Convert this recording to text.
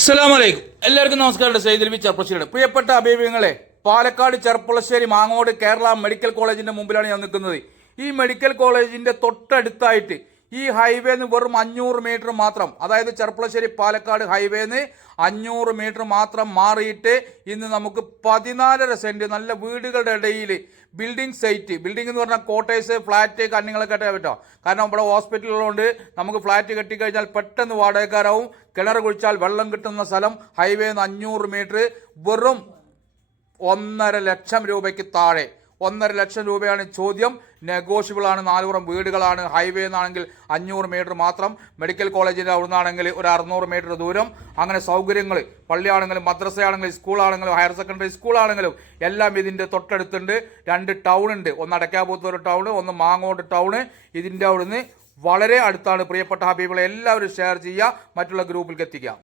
അസ്സലാമലൈക്കും. എല്ലാവർക്കും നമസ്കാരം. സൈദൽവി ചെർപ്പശ്ശേരി. പ്രിയപ്പെട്ട അഭിപ്രായങ്ങളെ, പാലക്കാട് ചെർപ്പുളശ്ശേരി മാങ്ങോട് കേരള മെഡിക്കൽ കോളേജിന്റെ മുമ്പിലാണ് ഞാൻ നിൽക്കുന്നത്. ഈ മെഡിക്കൽ കോളേജിന്റെ തൊട്ടടുത്തായിട്ട് ഈ ഹൈവേന്ന് വെറും 500 മീറ്റർ മാത്രം, അതായത് ചെർപ്പുളശ്ശേരി പാലക്കാട് ഹൈവേന്ന് 500 മീറ്റർ മാത്രം മാറിയിട്ട് ഇന്ന് നമുക്ക് 14.5 സെന്റ് നല്ല വീടുകളുടെ ഇടയിൽ ബിൽഡിംഗ് സൈറ്റ്, ബിൽഡിംഗ് എന്ന് പറഞ്ഞാൽ കോട്ടേഴ്സ്, ഫ്ലാറ്റ്, കണ്ണിങ്ങളൊക്കെ കെട്ടാൻ പറ്റും. കാരണം ഇവിടെ ഹോസ്പിറ്റലുള്ളതുകൊണ്ട് നമുക്ക് ഫ്ലാറ്റ് കെട്ടിക്കഴിഞ്ഞാൽ പെട്ടെന്ന് വാടകക്കാരാവും. കിണർ കുഴിച്ചാൽ വെള്ളം കിട്ടുന്ന സ്ഥലം ഹൈവേന്ന് 500 മീറ്റർ വെറും 1.5 ലക്ഷം രൂപയ്ക്ക് താഴെ. 1.5 ലക്ഷം രൂപയാണ് ചോദ്യം. നെഗോഷ്യബിൾ ആണ്. 4 വീടുകളാണ്. ഹൈവേ എന്നാണെങ്കിൽ 500 മീറ്റർ മാത്രം. മെഡിക്കൽ കോളേജിൻ്റെ അവിടെ നിന്നാണെങ്കിൽ ഒരു 600 മീറ്റർ ദൂരം. അങ്ങനെ സൗകര്യങ്ങൾ, പള്ളിയാണെങ്കിലും മദ്രസയാണെങ്കിലും സ്കൂളാണെങ്കിലും ഹയർ സെക്കൻഡറി സ്കൂളാണെങ്കിലും എല്ലാം ഇതിൻ്റെ തൊട്ടടുത്തുണ്ട്. 2 ടൗൺ ഉണ്ട്. ഒന്ന് അടയ്ക്കാപൂത്തൂർ ടൗൺ, ഒന്ന് മാങ്ങോട് ടൗൺ. ഇതിൻ്റെ അവിടുന്ന് വളരെ അടുത്താണ്. പ്രിയപ്പെട്ട ഹബീബുകളെ എല്ലാവരും ഷെയർ ചെയ്യുക, മറ്റുള്ള ഗ്രൂപ്പിലേക്ക് എത്തിക്കുക.